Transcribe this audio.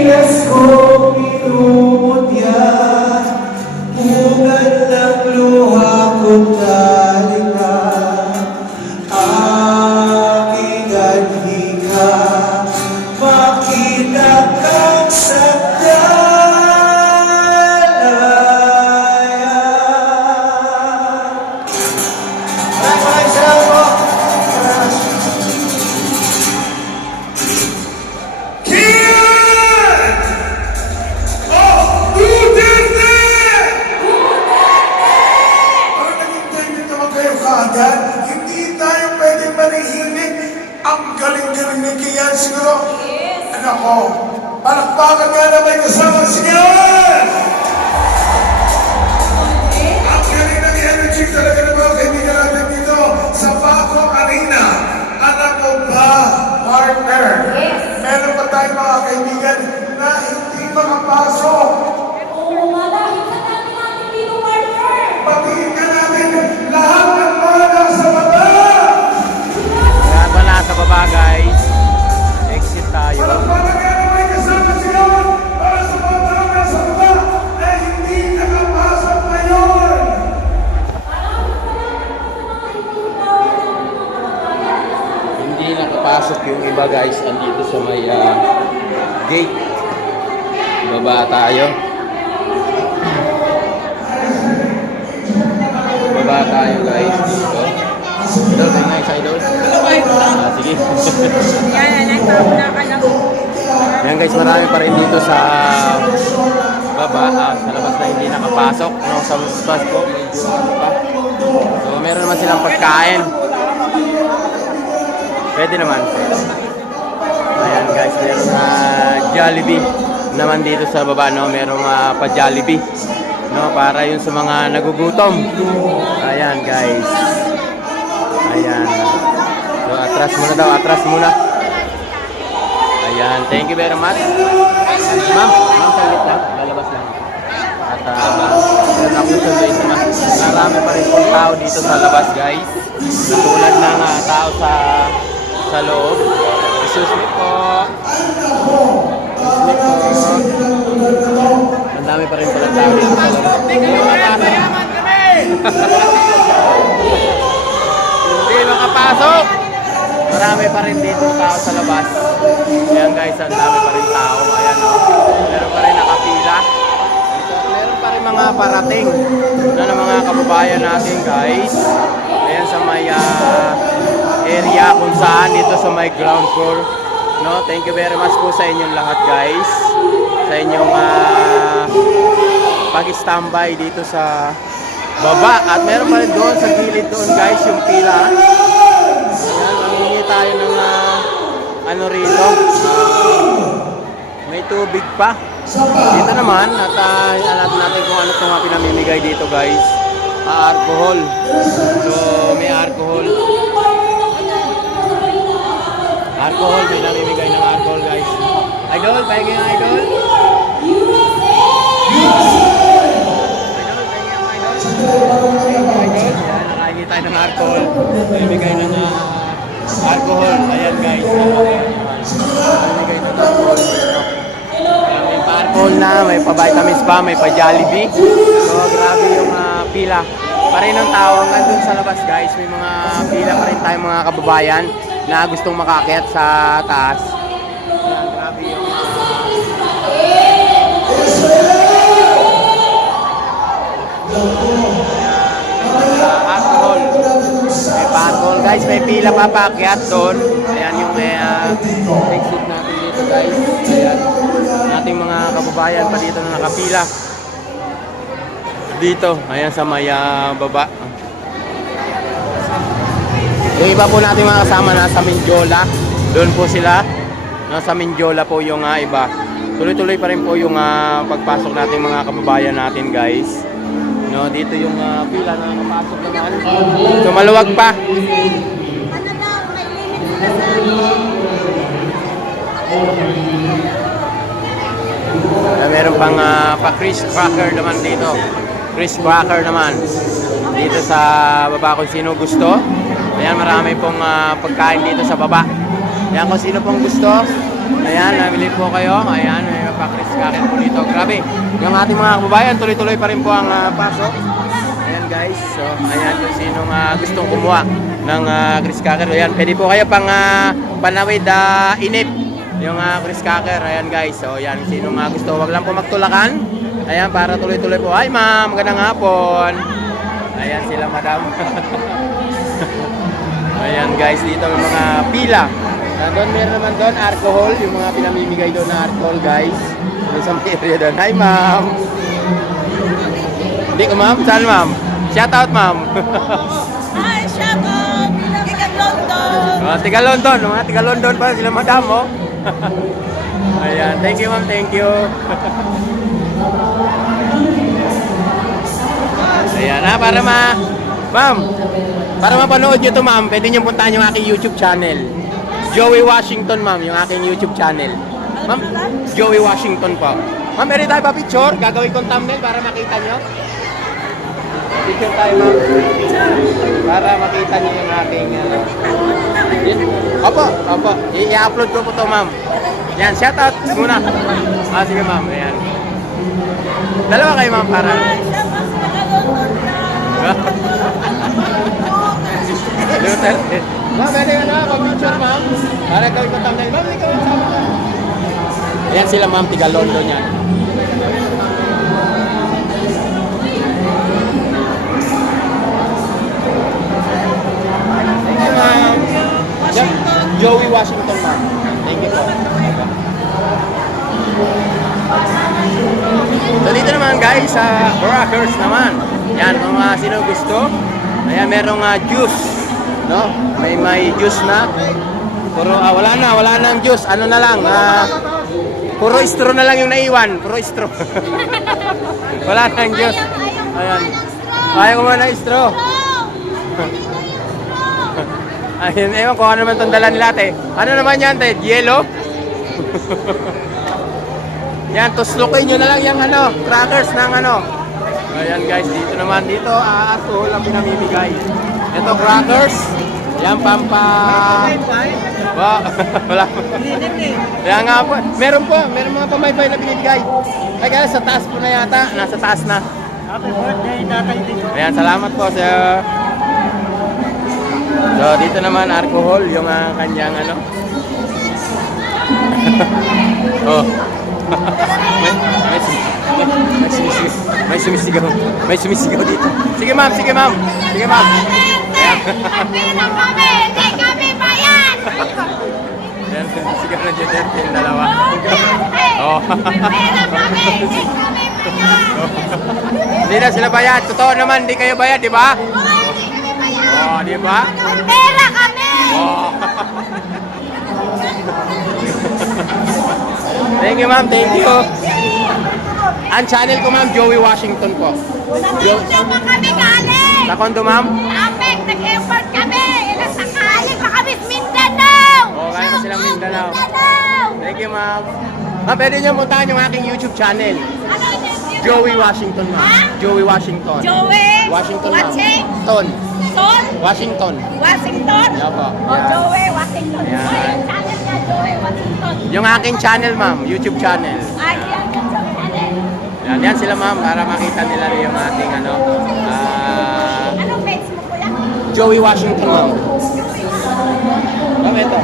Tinas ko pinumutya, ugat ng luha ko't talika, aking adhika, makita kang sagdalaya. Maraming salamat po. Hindi tayo pwedeng manihimik. Ang galing-galing ni Kian siguro. Anak ko, palakpakan nga na may kasama si Kian! Ang galing ng energy talaga ng mga kaibigan natin dito sa Baco Arena. Anak ko ba, partner? Meron pa tayong mga kaibigan na hindi makapasok. Patingin ka natin lahat ng mga nasa baba! Kaya ba nasa baba guys? Exit tayo. Palakpakan nga na may kasama si Kian para sa mga nasa baba na hindi nakapasok ngayon! Hindi nakapasok yung iba guys. Andito sa may gate. Baba tayo. Baba tayo guys dito. Idol, tayo na isa idol. Sige. Yan guys, marami pa rin dito sa baba. Sa labas na hindi nakapasok. No, sa labas po, medyo pa. So, meron naman silang pagkain. Pwede naman. Ayan guys, meron Jollibee naman dito sa baba, no? Merong pa Jollibee, no? Para yun sa mga nagugutom. Ayan guys. Ayan. So, atras muna daw, atras muna. Ayan, thank you very much. Ma'am, saglit lang, lalabas lang. At meron ako sunduin naman. Marami pa rin pong tao dito sa labas guys. Natulad ng tao sa loob. Excuse me po. Ang dami pa rin pala tao dito sa loob. Hindi makapasok. Marami pa rin dito tao sa labas. Ayan guys, ang dami pa rin tao. Ayan o. Meron pa rin nakapila. Meron pa rin mga parating na ng mga kababayan natin guys. Ayan sa may area kung saan dito sa may ground floor. No, thank you very much po sa inyong lahat guys. Sa inyong pag-standby dito sa baba. At meron pa rin doon sa gilid doon guys yung pila. Ayan, mamimili tayo ng ano rito. May tubig pa. Dito naman at alam natin kung ano itong pinamimigay dito guys. Alcohol. So may alcohol. Alcohol, may namimigay ng alcohol guys. Idol, pahingin ang idol. Idol, nakahingi tayo ng alcohol. Namimigay ng alcohol. Ayan guys. Namimigay ng alcohol. May pa-alcohol na, may pa-vitamins pa, may pa-Jollibee. So grabe yung pila. Pa rin ang tao hanggang dun sa labas guys. May mga pila pa rin tayong mga kababayan na gustong makaakyat sa taas. Ayan, grabe yung alcohol. May pa-alcohol guys, may pila pa paakyat doon. Ayan yung exit natin dito guys. Ayan, ating mga kababayan pa dito na nakapila. Dito, ayan sa may baba. Yung iba po natin mga kasama nasa Mindiola. Doon po sila. Nasa Mindiola po yung iba. Tuloy-tuloy pa rin po yung pagpasok natin mga kababayan natin guys. No, dito yung pila na nakapasok naman. So maluwag pa. Meron pang pa-Chris Cracker naman dito. Chris Cracker naman. Dito sa baba kung sino gusto. Ayan, marami pong pagkain dito sa baba. Ayan, kung sino pong gusto, Ayan, nabili po kayo. Ayan, may pa-Chris Cracker po dito. Grabe. Yung ating mga kababayan, tuloy-tuloy pa rin po ang pasok. Ayan guys. So, ayan kung sinong gustong kumuha ng Chris Cracker. Ayan, pwede po kayo pang panawid inip. Yung Chris Cracker. Ayan guys. So, ayan, sinong gusto. Wag lang po magtulakan. Ayan, para tuloy-tuloy po. Ay ma'am, magandang hapon. Ayan sila madam. Ayan guys, dito may mga pila. Doon meron naman doon, alcohol. Yung mga pinamimigay doon na alcohol guys. May sa area doon. Hi ma'am. Hindi ko ma'am, saan ma'am? Shout out ma'am. Hi, shout out! Tiga London! Tiga London, mga tiga London pa sila madam oh. Ayan, thank you ma'am, thank you. Ayan para ma'am, para mapanood nyo to ma'am, pwede nyo puntahan yung aking YouTube channel. Joey Washington ma'am, yung aking YouTube channel. Ma'am, Joey Washington po. Ma'am, pwede tayo pa picture? Gagawin kong thumbnail para makita nyo. Picture tayo ma'am. Para makita nyo yung aking... Opo. I-upload ko po to ma'am. Yan, shout out muna. Sige ma'am, ayan. Dalawa kayo ma'am para... Duterte. Ma'am, pwede ka na, pag-picture ma'am. Para gawin ko thumbnail. Ma'am, ikaw yung sama ka. Ayan sila ma'am, tiga London yan. Thank you ma'am. Joey Washington ma'am. Thank you po. So dito naman guys, sa Rockers naman. Yan, kung sino gusto. Ayan, merong juice. No? May juice na. Puro, wala nang juice. Ano na lang, puro straw na lang yung naiwan. Puro straw. Wala nang juice. Ayan. Ayaw ko muna ng straw. Ayun, ewan ko ano naman itong dala nila, te. Ano naman yan, te? Yellow? Yan, tuslukin nyo na lang yung crackers ng Ayan guys, dito naman, alcohol ang pinamimigay. Ito, crackers. Yan, wala po. Kaya nga po, meron mga pamaypay na binibigay. Ay, kaya sa taas po na yata, nasa taas na. Happy birthday, tatay dito. Ayan, salamat po sir. So, dito naman, alcohol, yung kanyang oh. May sumisigaw dito. Sige ma'am. Pagpila kami! Hindi kami bayan! Ayan, sumisigaw na Duterte yung dalawa. Oh. Pagpila kami! Hindi kami bayan! Hindi na sila bayad. Totoo naman, hindi kayo bayad, di ba? Hindi kami bayan! Oh, di ba? Pera kami! Oh. Thank you ma'am, thank you. Ang channel ko ma'am, Joey Washington po. Sa Tondo pa kami galing! Sa kondo ma'am? Apek, nag-effort kami! Nasakali pa kami sa Mindanao! Oo, kaya pa silang Mindanao. Mindanao! Thank you ma'am. Ma'am, pwede nyo puntahan yung aking YouTube channel. Ano yun? Joey Washington ma'am. Ha? Joey Washington. Joey! Washington ma'am. Watching? Ton. Ton? Washington. Washington? Yeah po. O, Joey Washington. Ayan. O, yung channel niya, Joey Washington. Yung aking channel ma'am, YouTube channel. Ay, yan yung channel. Yan sila ma'am para makita nila yung ating Anong page mo, kuya? Joey Washington ma'am. Ma'am, ito.